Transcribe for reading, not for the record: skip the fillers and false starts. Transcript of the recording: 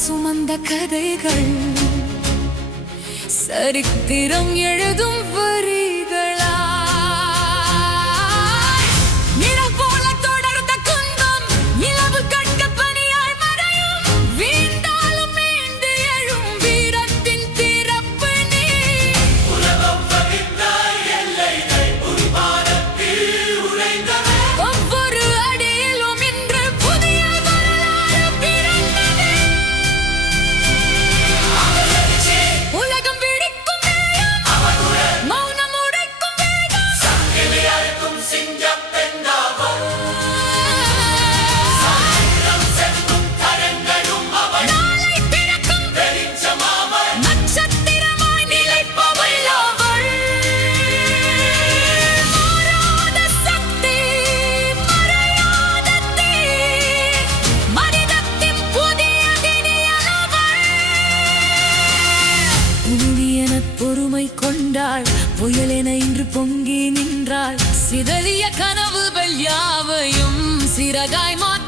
சுமந்த கதைகள் சரித்திரம் எழுதும் வரிகளா நிலப்போல தொடர்ந்த குந்தம் நிலவு கண்ட பனியாய் மறையும் வீழ்ந்தாலும் மீண்டு எழும் வீரத்தின் திறப்பு நீ உலகம் பகிர்ந்தாய் எல்லைகள் உருவானத்தில் உறைந்தவை ஒவ்வொரு அடியிலும் இன்று புதிய வரலாறு பிறந்தது உலகம் விழிக்கும் நேரம் மௌனம் உடைக்கும் வேகம் சங்கிலி அறுக்கும் சிங்கம் பெண்ணாகும் சாயிரம் செல்லும் கரங்களும் அவள் நாளை பிறக்கும் வெளிச்சமாமல் நட்சத்திரமாய் நிலைப்பவள் அவள் மாறாத சக்தி மறையாத தீ மனிதத்தின் புதிய திணியளவள் புனியன பொறுமை கொண்டாள் புயலென இன்று பொங்கி நின்றாள் சிதறிய கனவுகள் யாவையும் சிறகாய் மாற்ற